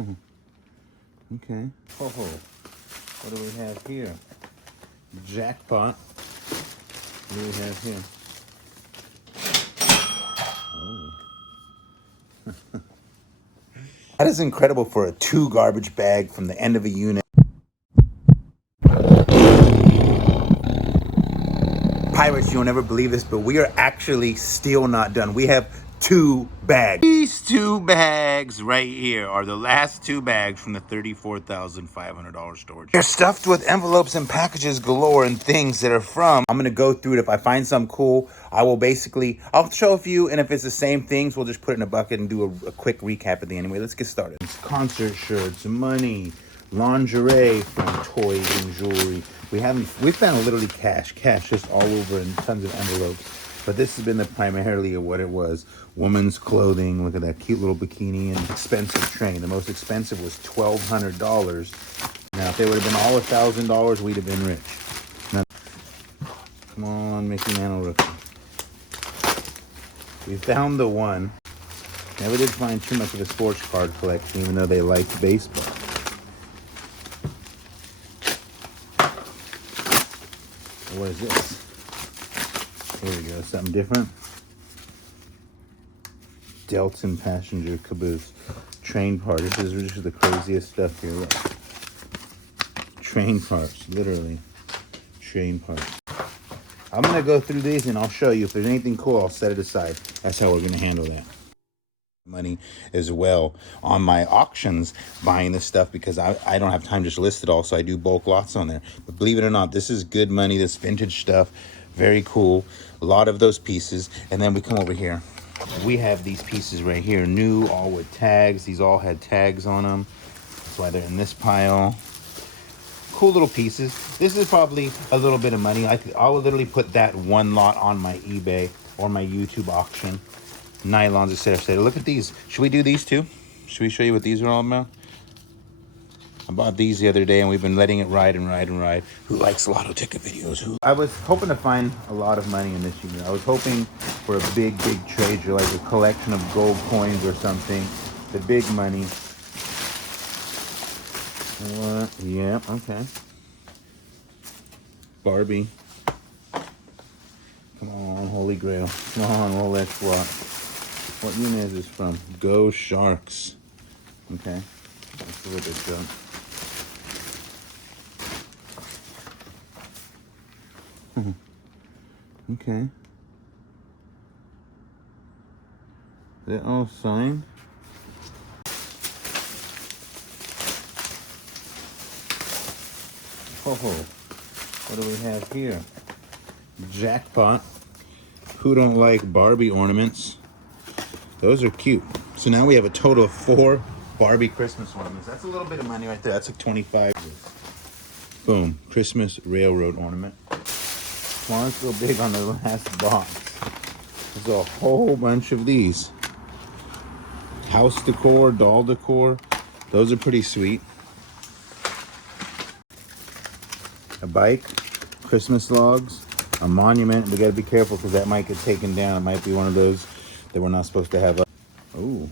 Okay. Oh, what do we have here? Jackpot. What do we have here? Oh. That is incredible for a 2 garbage bag from the end of a unit. Pirates, you'll never believe this, but we are actually still not done. We have 2 bags. These 2 bags right here are the last 2 bags from the $34,500 storage. They're stuffed with envelopes and packages galore and things that are from. I'm gonna go through it. If I find something cool, I'll show a few, and if it's the same things, we'll just put it in a bucket and do a quick recap at the end. Anyway, let's get started. It's concert shirts, money, lingerie from toys and jewelry. We found literally cash just all over and tons of envelopes. But this has been primarily what it was. Women's clothing. Look at that cute little bikini and expensive train. The most expensive was $1,200. Now, if they would have been all $1,000, we'd have been rich. Now, come on, Mickey Mantle rookie. We found the one. Never did find too much of a sports card collection, even though they liked baseball. What is this? Here we go, something different. Delton passenger caboose. Train part. This is the craziest stuff here. Look. Train parts, literally. Train parts. I'm gonna go through these and I'll show you. If there's anything cool, I'll set it aside. That's how we're gonna handle that. Money as well on my auctions buying this stuff because I don't have time to just list it all, so I do bulk lots on there. But believe it or not, this is good money. This vintage stuff, very cool. A lot of those pieces. And then we come over here, we have these pieces right here, new, all with tags. These all had tags on them. That's why they're in this pile. Cool little pieces. This is probably a little bit of money. I'll literally put that one lot on my eBay or my YouTube auction. Nylons, etc. Look at these. Should we do these too? Should we show you what these are all about? I bought these the other day and we've been letting it ride and ride and ride. Who likes lotto ticket videos? I was hoping to find a lot of money in this unit. I was hoping for a big treasure, like a collection of gold coins or something. The big money. What? Yeah, okay. Barbie. Come on, Holy Grail. Come on, Rolex watch. What unit is this from? Go Sharks. Okay. That's a little bit junk. Okay. Is that all signed? Oh, what do we have here? Jackpot. Who don't like Barbie ornaments? Those are cute. So now we have a total of 4 Barbie Christmas ornaments. That's a little bit of money right there. That's like 25. Boom. Christmas railroad ornament. Come on, let's go big on the last box. There's a whole bunch of these. House decor, doll decor. Those are pretty sweet. A bike, Christmas logs, a monument. We got to be careful because that might get taken down. It might be one of those that we're not supposed to have. Oh.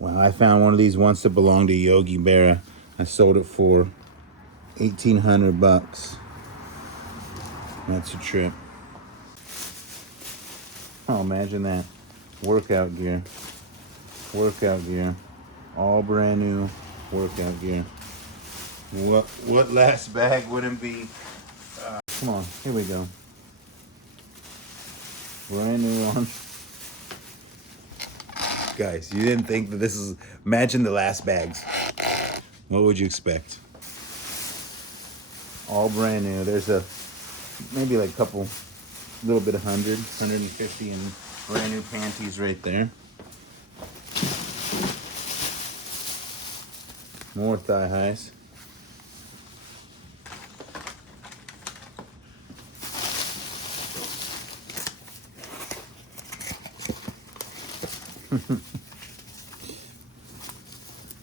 Well, I found one of these once that belonged to Yogi Berra. I sold it for 1,800 bucks. That's a trip. Oh, imagine that. Workout gear. Workout gear. All brand new workout gear. What last bag wouldn't be? Come on, here we go. Brand new one. Guys, you didn't think that this is... Imagine the last bags. What would you expect? All brand new. There's maybe like a couple, little bit of 100, 150 in brand new panties right there. More thigh highs.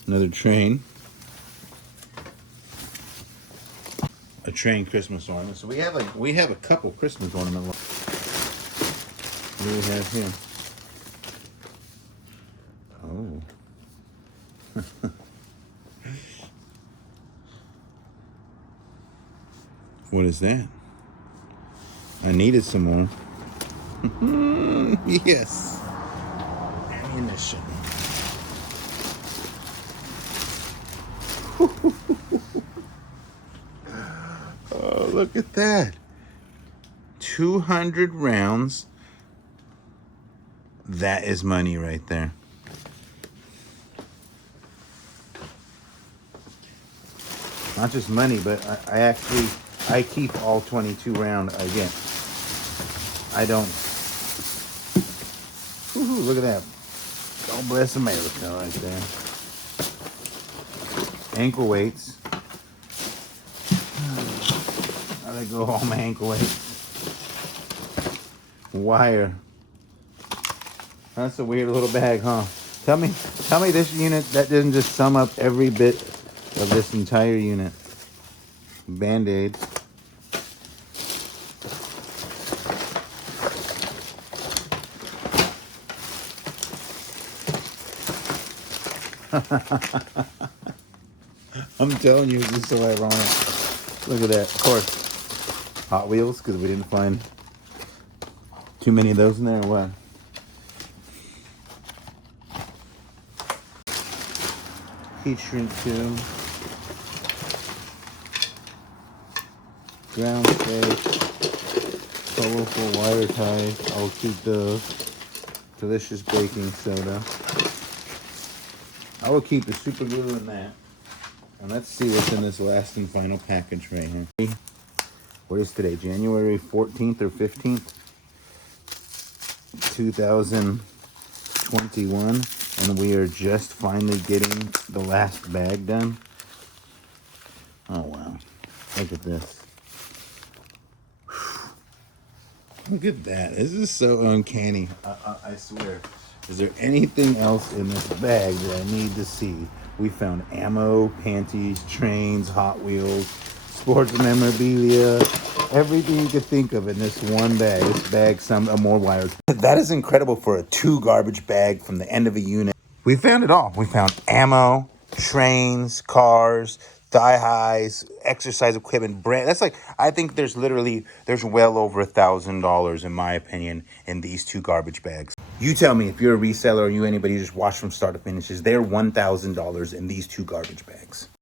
Another train. A train Christmas ornament. So we have a couple Christmas ornaments. What do we have here? Oh. What is that? I needed some more. Yes. Ammunition. Oh, look at that. 200 rounds. That is money right there. Not just money, but I keep all 22 round I get. I don't. Woo-hoo, look at that. God bless America right there. Ankle weights. I let go of all my ankle weights. Wire. That's a weird little bag, huh? Tell me this unit, that doesn't just sum up every bit of this entire unit. Band-aids. I'm telling you, this is so ironic. Look at that. Of course, Hot Wheels, because we didn't find too many of those in there, or what? Heat shrink tube. Ground steak. Colorful wire ties. I'll keep those. Delicious baking soda. I will keep the super glue in that. And let's see what's in this last and final package right here. What is today? January 14th or 15th? 2021. And we are just finally getting the last bag done. Oh, wow. Look at this. Look at that. This is so uncanny. I swear. Is there anything else in this bag that I need to see? We found ammo, panties, trains, Hot Wheels, sports memorabilia, everything you could think of in this one bag. This bag, some more wires. That is incredible for a 2 garbage bag from the end of a unit. We found it all. We found ammo, trains, cars, thigh highs, exercise equipment, brand. That's like, I think there's well over $1,000 in my opinion in these 2 garbage bags. You tell me if you're a reseller or anybody who just watched from start to finish, is there $1,000 in these 2 garbage bags?